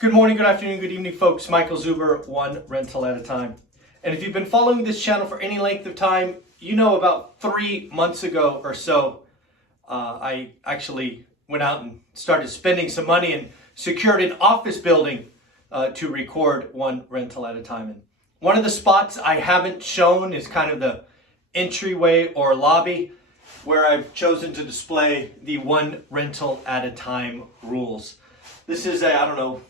Good morning, good afternoon, good evening, folks. Michael Zuber, one rental at a time. And if you've been following this channel for any length of time, you know about 3 months ago or so, I actually went out and started spending some money and secured an office building to record one rental at a time. And one of the spots I haven't shown is kind of the entryway or lobby where I've chosen to display the one rental at a time rules. This is a,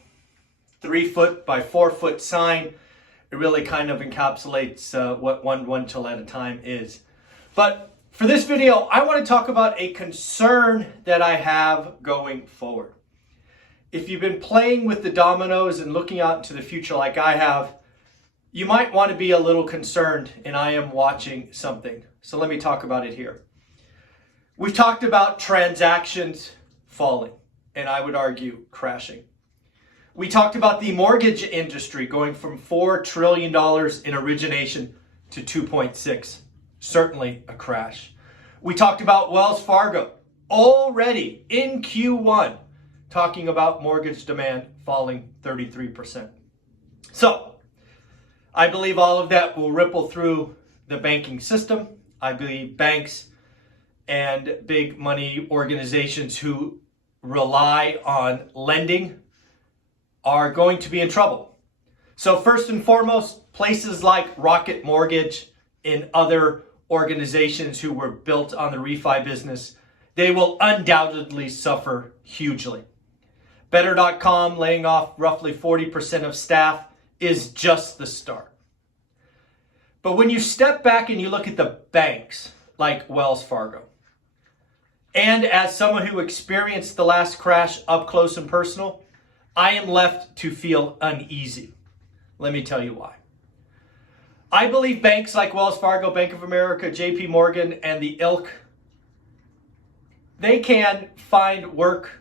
3-foot by 4-foot sign. It really kind of encapsulates what one rental at a time is. But for this video, I want to talk about a concern that I have going forward. If you've been playing with the dominoes and looking out into the future like I have, you might want to be a little concerned, and I am watching something. So let me talk about it here. We've talked about transactions falling, and I would argue crashing. We talked about the mortgage industry going from $4 trillion in origination to 2.6. Certainly a crash. We talked about Wells Fargo already in Q1 talking about mortgage demand falling 33%. So I believe all of that will ripple through the banking system. I believe banks and big money organizations who rely on lending are going to be in trouble. So first and foremost, places like Rocket Mortgage and other organizations who were built on the refi business, they will undoubtedly suffer hugely. Better.com laying off roughly 40% of staff is just the start. But when you step back and you look at the banks like Wells Fargo, and as someone who experienced the last crash up close and personal, I am left to feel uneasy. Let me tell you why. I believe banks like Wells Fargo, Bank of America, JP Morgan, and the ilk, they can find work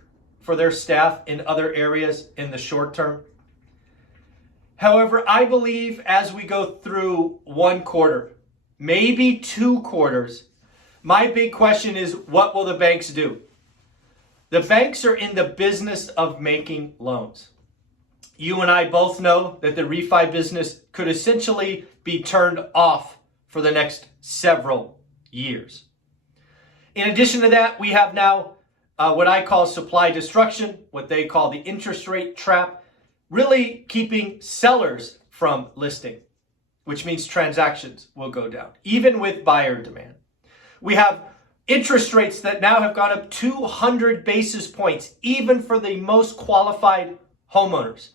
for their staff in other areas in the short term. However, I believe as we go through one quarter, maybe 2 quarters, my big question is, what will the banks do? The banks are in the business of making loans. You and I both know that the refi business could essentially be turned off for the next several years. In addition to that, we have now what I call supply destruction, what they call the interest rate trap, really keeping sellers from listing, which means transactions will go down, even with buyer demand. We have interest rates that now have gone up 200 basis points, even for the most qualified homeowners.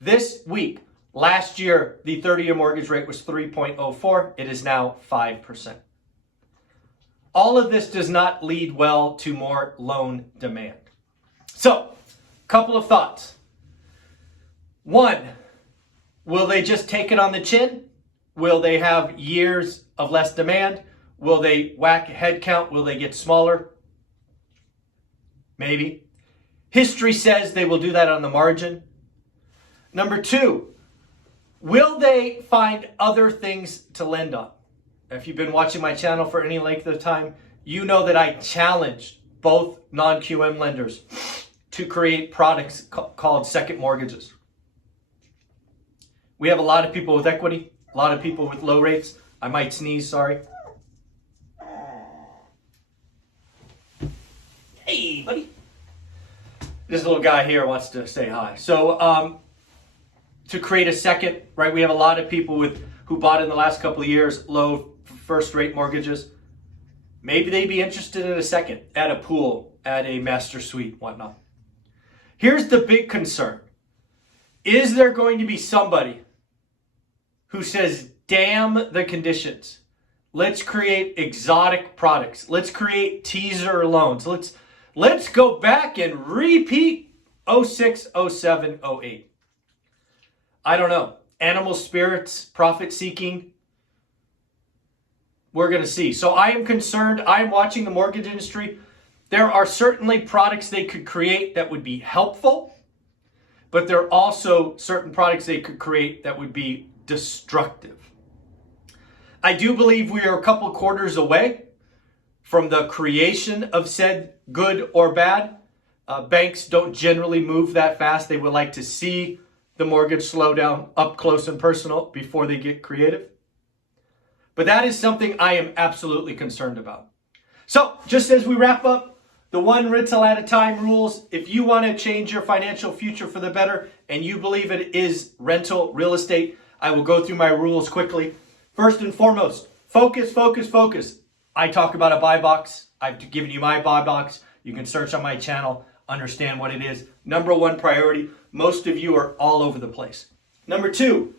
This week, last year, the 30-year mortgage rate was 3.04. It is now 5%. All of this does not lead well to more loan demand. So, couple of thoughts. One, will they just take it on the chin? Will they have years of less demand? Will they whack headcount? Will they get smaller? Maybe. History says they will do that on the margin. Number 2, will they find other things to lend on? If you've been watching my channel for any length of time, you know that I challenged both non-QM lenders to create products called second mortgages. We have a lot of people with equity, a lot of people with low rates. I might sneeze, sorry. Hey, buddy. This little guy here wants to say hi. So, to create a second, right, we have a lot of people who bought in the last couple of years low first rate mortgages. Maybe they'd be interested in a second, at a pool, at a master suite, whatnot. Here's the big concern. Is there going to be somebody who says, damn the conditions. Let's create exotic products. Let's create teaser loans. Let's go back and repeat 06, 07, 08. I don't know. Animal spirits, profit seeking. We're going to see. So I am concerned. I am watching the mortgage industry. There are certainly products they could create that would be helpful, but there are also certain products they could create that would be destructive. I do believe we are a couple quarters away from the creation of said good or bad. Banks don't generally move that fast. They would like to see the mortgage slow down up close and personal before they get creative. But that is something I am absolutely concerned about. So just as we wrap up the one rental at a time rules, if you want to change your financial future for the better and you believe it is rental real estate, I will go through my rules quickly. First and foremost, focus, focus, focus. I talk about a buy box. I've given you my buy box. You can search on my channel, understand what it is. Number one priority. Most of you are all over the place. Number two,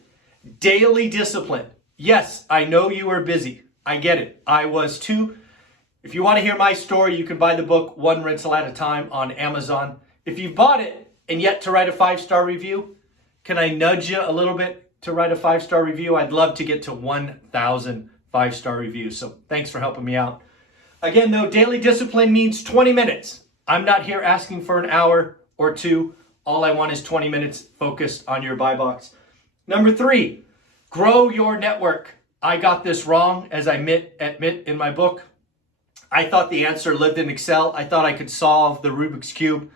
daily discipline. Yes, I know you are busy. I get it. I was too. If you want to hear my story, you can buy the book One Rental at a Time on Amazon. If you've bought it and yet to write a 5-star review, can I nudge you a little bit to write a 5-star review? I'd love to get to 1,000 5-star reviews. So thanks for helping me out. Again, though, daily discipline means 20 minutes. I'm not here asking for an hour or two. All I want is 20 minutes focused on your buy box. Number three, grow your network. I got this wrong, as I admit in my book. I thought the answer lived in Excel. I thought I could solve the Rubik's Cube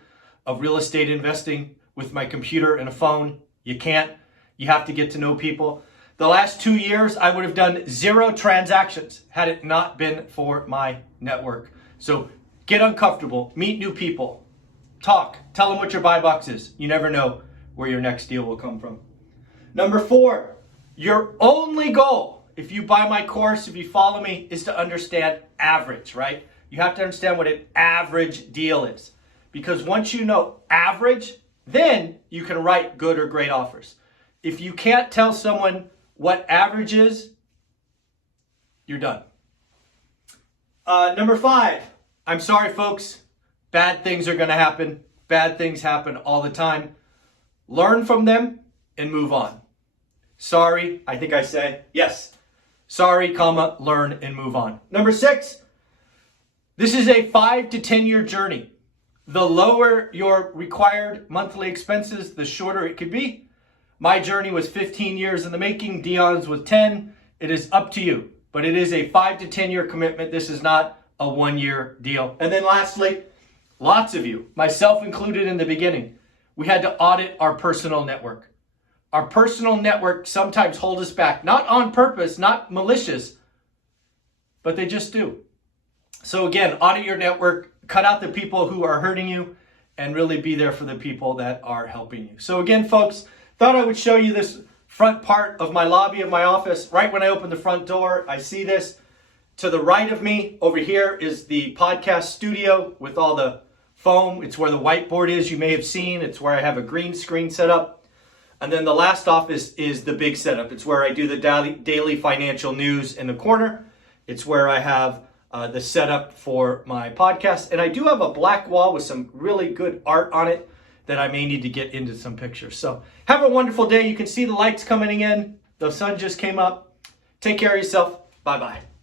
of real estate investing with my computer and a phone. You can't. You have to get to know people. The last 2 years, I would have done 0 transactions had it not been for my network. So get uncomfortable, meet new people, talk, tell them what your buy box is. You never know where your next deal will come from. Number four, your only goal, if you buy my course, if you follow me, is to understand average, right? You have to understand what an average deal is. Because once you know average, then you can write good or great offers. If you can't tell someone what average is, you're done. Number five, I'm sorry, folks. Bad things are going to happen. Bad things happen all the time. Learn from them and move on. Sorry, I think I said yes. Sorry, comma, learn and move on. Number six, this is a 5 to 10 year journey. The lower your required monthly expenses, the shorter it could be. My journey was 15 years in the making. Dion's was 10. It is up to you, but it is a 5 to 10 year commitment. This is not a 1 year deal. And then lastly, lots of you, myself included in the beginning, we had to audit our personal network. Our personal network sometimes hold us back, not on purpose, not malicious, but they just do. So again, audit your network, cut out the people who are hurting you, and really be there for the people that are helping you. So again, folks, thought I would show you this front part of my lobby of my office. Right when I open the front door, I see this. To the right of me over here is the podcast studio with all the foam. It's where the whiteboard is, you may have seen. It's where I have a green screen set up. And then the last office is the big setup. It's where I do the daily financial news in the corner. It's where I have the setup for my podcast. And I do have a black wall with some really good art on it that I may need to get into some pictures. So have a wonderful day. You can see the lights coming in. The sun just came up. Take care of yourself. Bye-bye.